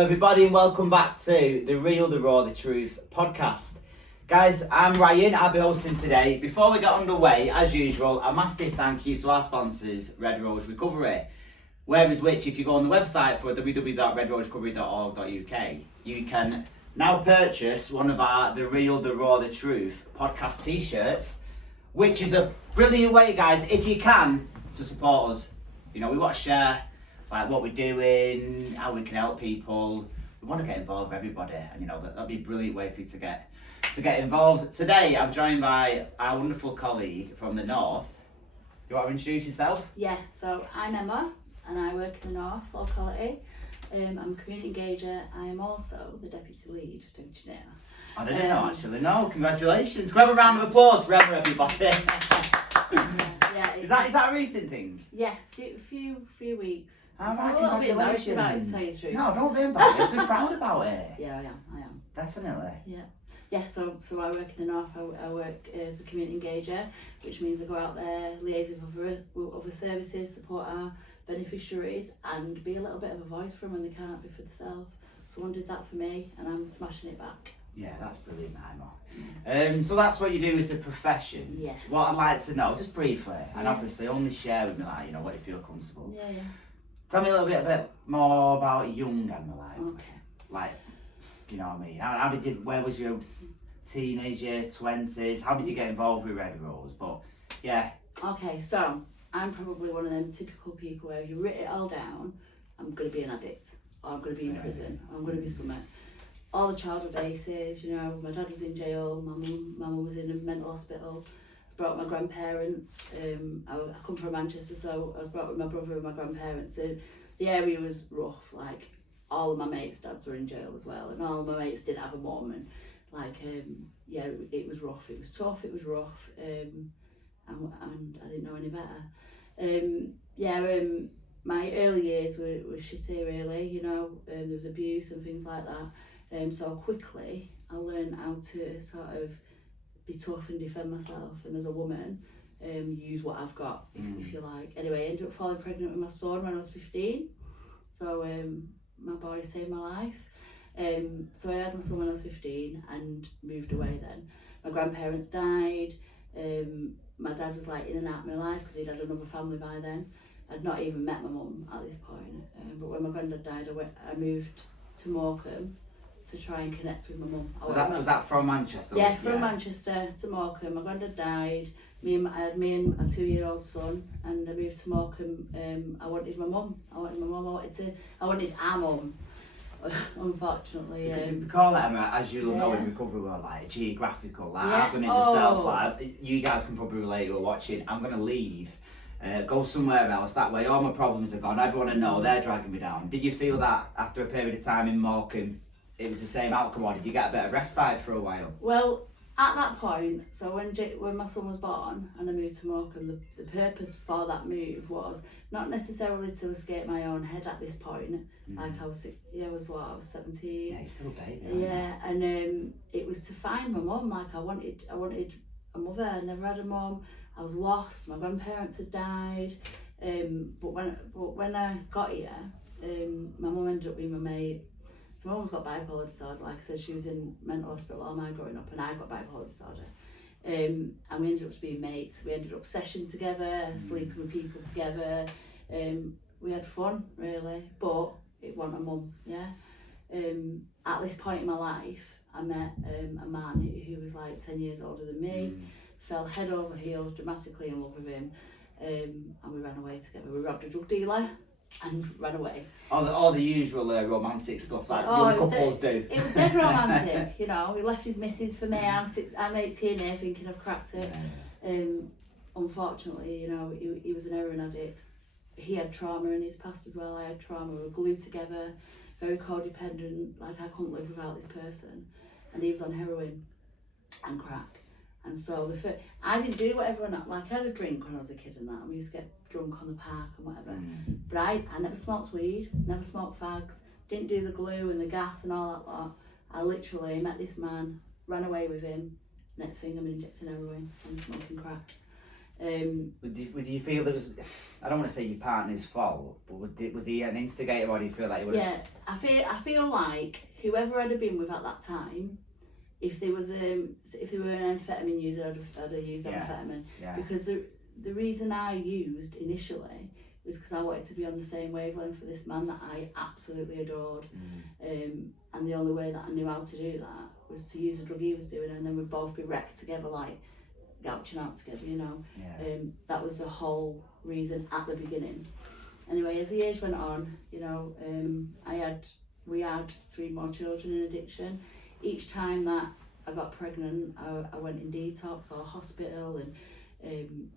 Hello everybody and welcome back to the Real, the Raw, the Truth podcast. Guys, I'm Ryan, I'll be hosting today. Before we get underway, as usual, a massive thank you to our sponsors, RedRoseRecovery. Whereas which, if you go on the website for www.redroserecovery.org.uk, you can now purchase one of our The Real, the Raw, the Truth podcast t-shirts, which is a brilliant way, guys, if you can, to support us. You know, we want to share like what we're doing, how we can help people. We want to get involved with everybody, and you know that'd be a brilliant way for you to get involved. Today I'm joined by our wonderful colleague from the north. Do you want to introduce yourself? Yeah, so I'm Emma and I work in the north locality. I'm a community engager. I am also the deputy lead, don't you know? I didn't know actually. No, congratulations. Grab a round of applause for Emma, everybody. Yeah, Is that a recent thing? Yeah, few weeks. All I'm right, a little bit embarrassed about it, to congratulations. tell you the truth. No, don't be embarrassed. Be proud about it. Yeah, I am. Definitely. Yeah, so I work in the north. I work as a community engager, which means I go out there, liaise with other services, support our beneficiaries, and be a little bit of a voice for them when they can't be for themselves. Someone did that for me, and I'm smashing it back. Yeah, that's brilliant, Emma. So that's what you do as a profession. Yes. What I'd like to know, just briefly, and Yeah. obviously only share with me, like, you know, what you feel comfortable. Yeah. Tell me a little bit more about young Emma, Okay. like, you know what I mean? Where was your teenage years, 20s? How did you get involved with Red Rose? But, yeah. Okay, so I'm probably one of them typical people where you write it all down, I'm going to be an addict, or I'm going to be in prison, or I'm going to be somewhere. All the childhood aces, you know, my dad was in jail, my mum was in a mental hospital. I brought my grandparents, I come from Manchester, so I was brought with my brother and my grandparents, and the area was rough, like all of my mates' dads were in jail as well, and all of my mates didn't have a mum, and like, yeah, it was rough, it was tough, it was rough, and I didn't know any better. My early years were shitty really, you know, there was abuse and things like that. So quickly I learned how to sort of be tough and defend myself, and as a woman, use what I've got, if you like. Anyway, I ended up falling pregnant with my son when I was 15. So my boy saved my life. So I had my son when I was 15 and moved away then. My grandparents died. My dad was like in and out of my life because he'd had another family by then. I'd not even met my mum at this point. But when my granddad died, I moved to Morecambe to try and connect with my mum. Was that from Manchester? Yeah, from Manchester to Morecambe. My granddad died. I had me and a 2-year-old son, and I moved to Morecambe. I wanted my mum. I wanted our mum. Unfortunately, You call it, Emma, as you'll know in recovery world, like geographical. Like I've done it myself. Like you guys can probably relate who are watching. I'm gonna leave. Go somewhere else, that way all my problems are gone. Everyone I know, they're dragging me down. Did you feel that after a period of time in Morecambe it was the same outcome, or did you get a bit of respite for a while? Well, at that point, so when my son was born and I moved to Morecambe, the purpose for that move was not necessarily to escape my own head at this point. Like I was 17. Yeah, you're still a baby. Yeah, and it was to find my mum. Like I wanted a mother. I never had a mum. I was lost. My grandparents had died. But when I got here, my mum ended up being my mate. So my mum's got bipolar disorder. Like I said, she was in mental hospital all my growing up, and I got bipolar disorder. And we ended up being mates. We ended up session together, sleeping with people together. We had fun, really, but it wasn't a mum, yeah. At this point in my life, I met a man who was like 10 years older than me, fell head over heels, dramatically in love with him, and we ran away together. We robbed a drug dealer and ran away. All the usual romantic stuff that young couples do. It was dead romantic, you know. He left his missus for me. I'm 18 here thinking I've cracked it. Unfortunately, you know, he was an heroin addict. He had trauma in his past as well. I had trauma. We were glued together, very codependent. Like I couldn't live without this person. And he was on heroin and crack. And so I didn't do what everyone else, like I had a drink when I was a kid and that, and we used to get drunk on the park and whatever. But I never smoked weed, never smoked fags, didn't do the glue and the gas and all that lot. I literally met this man, ran away with him, next thing I'm injecting heroin and smoking crack. Would you feel it was, I don't want to say your partner's fault, but was he an instigator, or do you feel like he would have... Yeah, I feel like whoever I'd have been with at that time, if they were an amphetamine user, I'd have used amphetamine. Yeah. Because the reason I used initially was because I wanted to be on the same wavelength with this man that I absolutely adored. And the only way that I knew how to do that was to use the drug he was doing, and then we'd both be wrecked together, like gouching out together, you know. That was the whole reason at the beginning. Anyway, as the years went on, you know, we had 3 more children in addiction. Each time that I got pregnant, I went in detox or hospital, and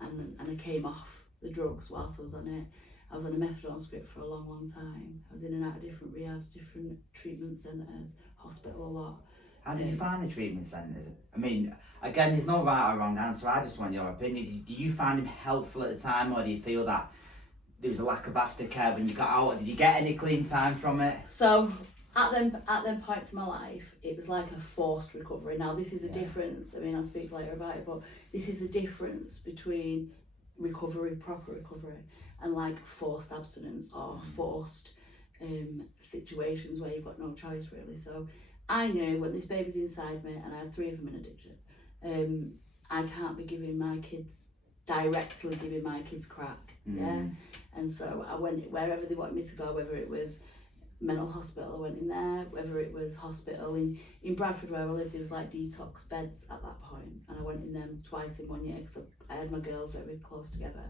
I came off the drugs whilst I was on it. I was on a methadone script for a long time. I was in and out of different rehabs, different treatment centres, hospital a lot. How did you find the treatment centres? I mean, again, there's no right or wrong answer. I just want your opinion. Do you find him helpful at the time, or do you feel that there was a lack of aftercare when you got out? Did you get any clean time from it? So at them points in my life, it was like a forced recovery. Now this is a difference. I mean, I'll speak later about it, but this is the difference between recovery, proper recovery, and like forced abstinence or forced situations where you've got no choice really. So I knew when this baby's inside me, and I had 3 of them in addiction, I can't be directly giving my kids crack. And so I went wherever they wanted me to go, whether it was mental hospital, I went in there, whether it was hospital in Bradford where I lived, there was like detox beds at that point, and I went in them twice in 1 year because I had my girls very close together.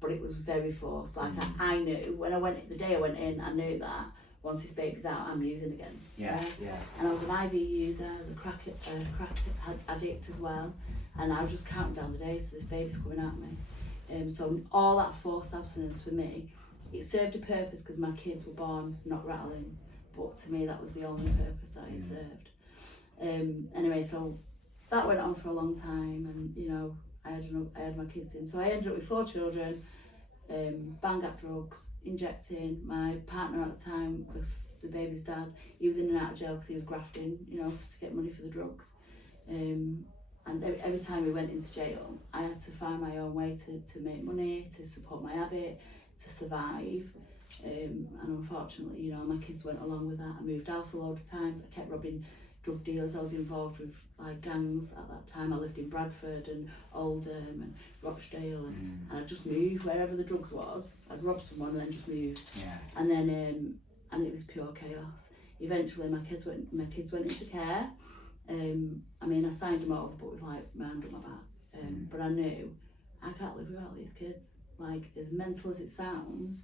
But it was very forced. Like I knew when the day I went in, I knew that once this baby's out, I'm using again. And I was an IV user, I was a crack addict as well, and I was just counting down the days so this baby's coming at me. So all that forced abstinence for me, it served a purpose because my kids were born not rattling, but to me that was the only purpose that it served. Anyway, so that went on for a long time, and you know, I had my kids in. So I ended up with 4 children, bang up drugs, injecting. My partner at the time, with the baby's dad, he was in and out of jail because he was grafting, you know, to get money for the drugs. And every time we went into jail, I had to find my own way to make money, to support my habit, to survive. And unfortunately, you know, my kids went along with that. I moved house a load of times. I kept robbing drug dealers. I was involved with like gangs at that time. I lived in Bradford and Oldham and Rochdale, and I'd just move wherever the drugs was. I'd rob someone and then just move. And then and it was pure chaos. Eventually my kids went into care. I mean, I signed them over, but with like my hand on my back. But I knew I can't live without these kids. Like, as mental as it sounds,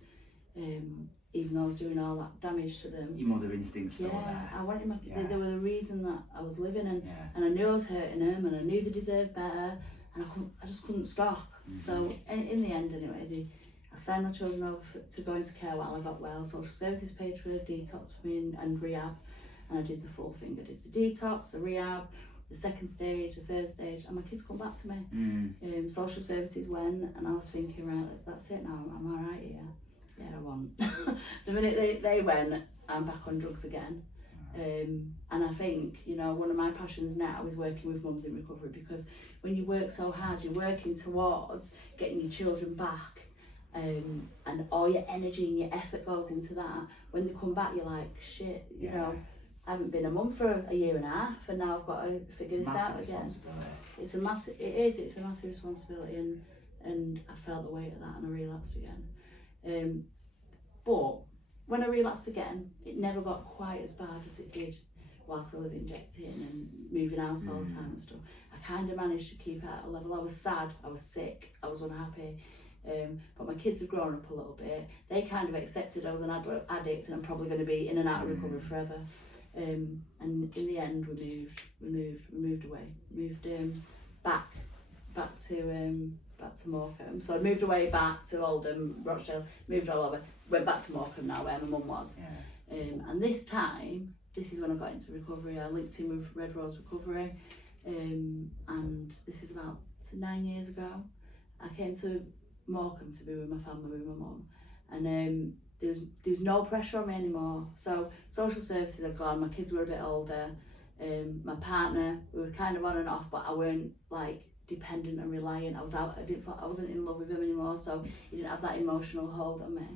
even though I was doing all that damage to them. Your mother instinct's still there. I wanted my kids. They were the reason that I was living, and I knew I was hurting them, and I knew they deserved better, and I just couldn't stop. So in the end, anyway, I signed my children over to go into care while I got well. Social services paid for the detox for me and rehab, and I did the full thing. I did the detox, the rehab, the second stage, the third stage, and my kids come back to me. Social services went, and I was thinking, right, that's it now, am I right here? Yeah, I won't. The minute they went, I'm back on drugs again. And I think, you know, one of my passions now is working with mums in recovery, because when you work so hard, you're working towards getting your children back, and all your energy and your effort goes into that. When they come back, you're like, shit, you know, I haven't been a mum for a year and a half, and now I've got to figure this out again. It's a massive responsibility, and I felt the weight of that, and I relapsed again. But when I relapsed again, it never got quite as bad as it did whilst I was injecting and moving house all the time and stuff. I kind of managed to keep it at a level. I was sad, I was sick, I was unhappy. But my kids have grown up a little bit. They kind of accepted I was an addict and I'm probably going to be in and out of recovery forever. And in the end, we moved away. Moved back to Morecambe. So I moved away back to Oldham, Rochdale, moved all over, went back to Morecambe now where my mum was. And this time, this is when I got into recovery. I linked in with RedRoseRecovery, and this is about 9 years ago. I came to Morecambe to be with my family, with my mum, and there was no pressure on me anymore. So social services had gone, my kids were a bit older, my partner, we were kind of on and off, but I weren't like dependent and reliant. I wasn't in love with him anymore, so he didn't have that emotional hold on me.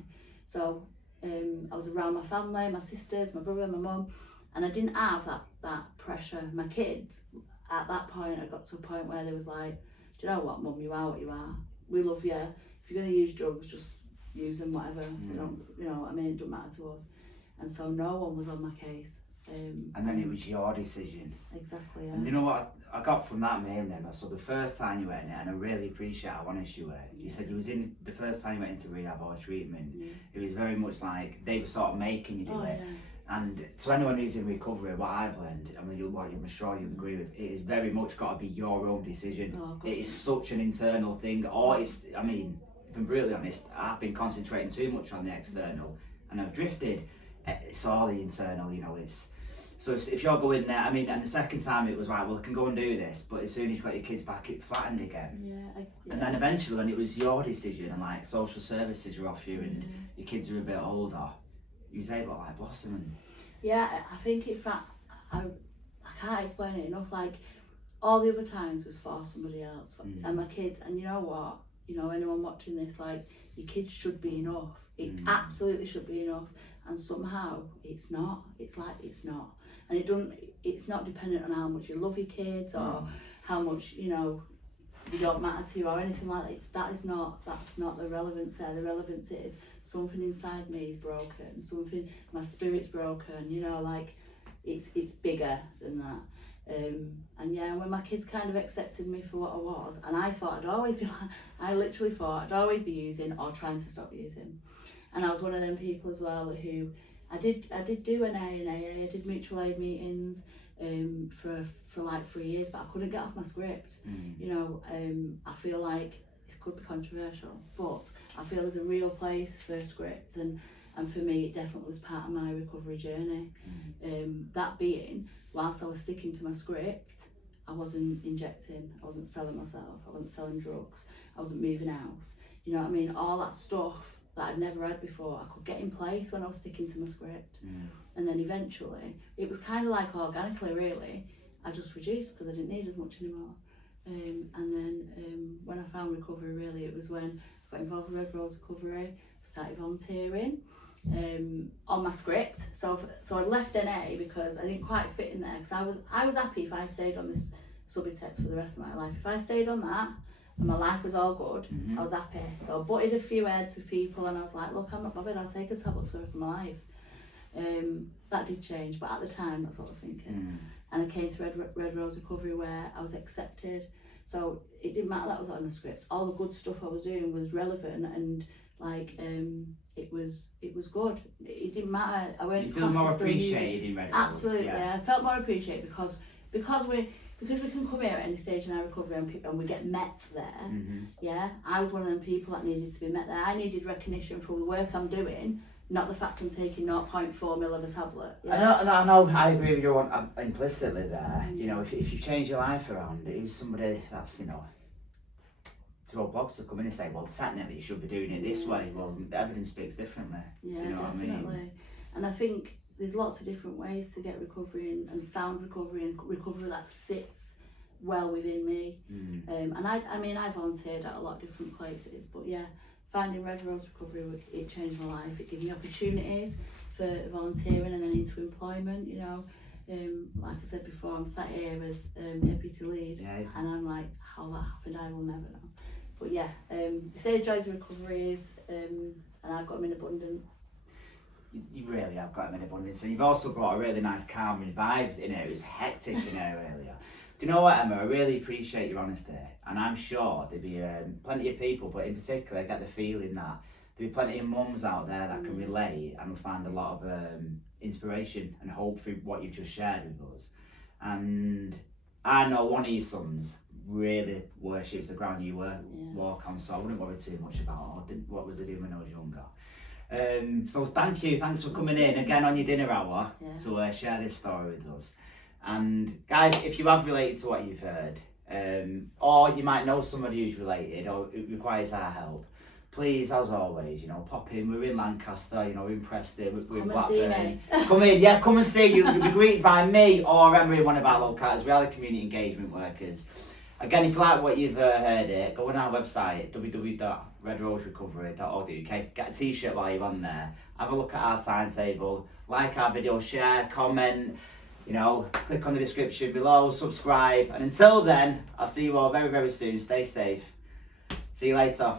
So I was around my family, my sisters, my brother, my mum, and I didn't have that pressure. My kids, at that point, I got to a point where they was like, do you know what, Mum, you are what you are. We love you. If you're going to use drugs, just use them, whatever. They don't, you know what I mean? It doesn't matter to us. And so no one was on my case. And then it was your decision. Exactly, yeah. And you know what I got from that mail then? So the first time you went in, and I really appreciate how honest you were. You said you was in the first time you went into rehab or treatment. It was very much like they were sort of making you do it. Yeah. And to anyone who's in recovery, what I've learned, I mean, I'm sure you'll agree with, it is very much got to be your own decision. It is such an internal thing. Or it's, I mean, if I'm brutally honest, I've been concentrating too much on the external, and I've drifted. It's all the internal, you know. So if you're going there, I mean, and the second time it was right, well, I can go and do this, but as soon as you've got your kids back, it flattened again. Yeah. And then eventually, when it was your decision, and like social services are off you, and your kids are a bit older, you was able to like blossom. And yeah, I think in fact, I can't explain it enough. Like all the other times was for somebody else, and my kids. And you know what? You know, anyone watching this, like your kids should be enough. It absolutely should be enough. And somehow it's not. It's like it's not. And it's not dependent on how much you love your kids or how much, you know, you don't matter to you or anything like that. That's not the relevance there. The relevance is something inside me is broken, my spirit's broken, you know, like it's bigger than that. And yeah, when my kids kind of accepted me for what I was, and I thought I'd always be like, I literally thought I'd always be using or trying to stop using. And I was one of them people as well who I did do an AA, I did mutual aid meetings for like 3 years, but I couldn't get off my script. You know, I feel like this could be controversial, but I feel there's a real place for script, and for me it definitely was part of my recovery journey. That being, whilst I was sticking to my script, I wasn't injecting, I wasn't selling myself, I wasn't selling drugs, I wasn't moving house. You know what I mean? All that stuff that I'd never had before, I could get in place when I was sticking to my script. And then eventually, it was kind of like organically really, I just reduced because I didn't need as much anymore. And then when I found recovery really, it was when I got involved with RedRoseRecovery, started volunteering on my script. So I left NA because I didn't quite fit in there, because I was happy if I stayed on this Subutex for the rest of my life. If I stayed on that, and my life was all good, I was happy. So I butted a few heads with people, and I was like, look, I'm not bothered, I'll take a tablet for the rest of my life. That did change, but at the time, that's what I was thinking. And I came to RedRoseRecovery where I was accepted. So it didn't matter that I was on a script. All the good stuff I was doing was relevant, and like it was good. It didn't matter. I weren't. You feel more appreciated in Red Rose. Absolutely, yeah. I felt more appreciated because we can come here at any stage in our recovery and we get met there. Yeah, I was one of them people that needed to be met there. I needed recognition for the work I'm doing, not the fact I'm taking 0.4 mil of a tablet. Yeah? I know, I agree with you implicitly there. You know, if you change your life around, it was somebody that's, you know, throw blogs to come in and say, well, technically you should be doing it this way. Well, the evidence speaks differently. Yeah, you know definitely. What I mean? And I think there's lots of different ways to get recovery and sound recovery and recovery that sits well within me. And I volunteered at a lot of different places, but yeah, finding RedRoseRecovery, it changed my life. It gave me opportunities for volunteering and then into employment, you know. Like I said before, I'm sat here as deputy lead, and I'm like, how that happened, I will never know. But yeah, they say the joys of recovery is, and I've got them in abundance. You really have got them in abundance, and you've also brought a really nice calming vibes in here. It was hectic in here earlier. Do you know what, Emma? I really appreciate your honesty, and I'm sure there'd be plenty of people, but in particular, I get the feeling that there'll be plenty of mums out there that can relate and will find a lot of inspiration and hope through what you've just shared with us. And I know one of your sons really worships the ground you walk on, so I wouldn't worry too much about what was he doing when I was younger. So thanks for coming in again on your dinner hour to share this story with us. And guys, if you have related to what you've heard, or you might know somebody who's related or who requires our help, please, as always, you know, pop in. We're in Lancaster, you know, we're in Preston, we're in Blackburn. Come and see you. You'll be greeted by me or Emma, one of our locals. We are the community engagement workers. Again, if you like what you've heard it, go on our website, www.redroserecovery.org.uk. Get a t-shirt while you're on there. Have a look at our timetable. Like our video, share, comment, click on the description below, subscribe. And until then, I'll see you all very, very soon. Stay safe. See you later.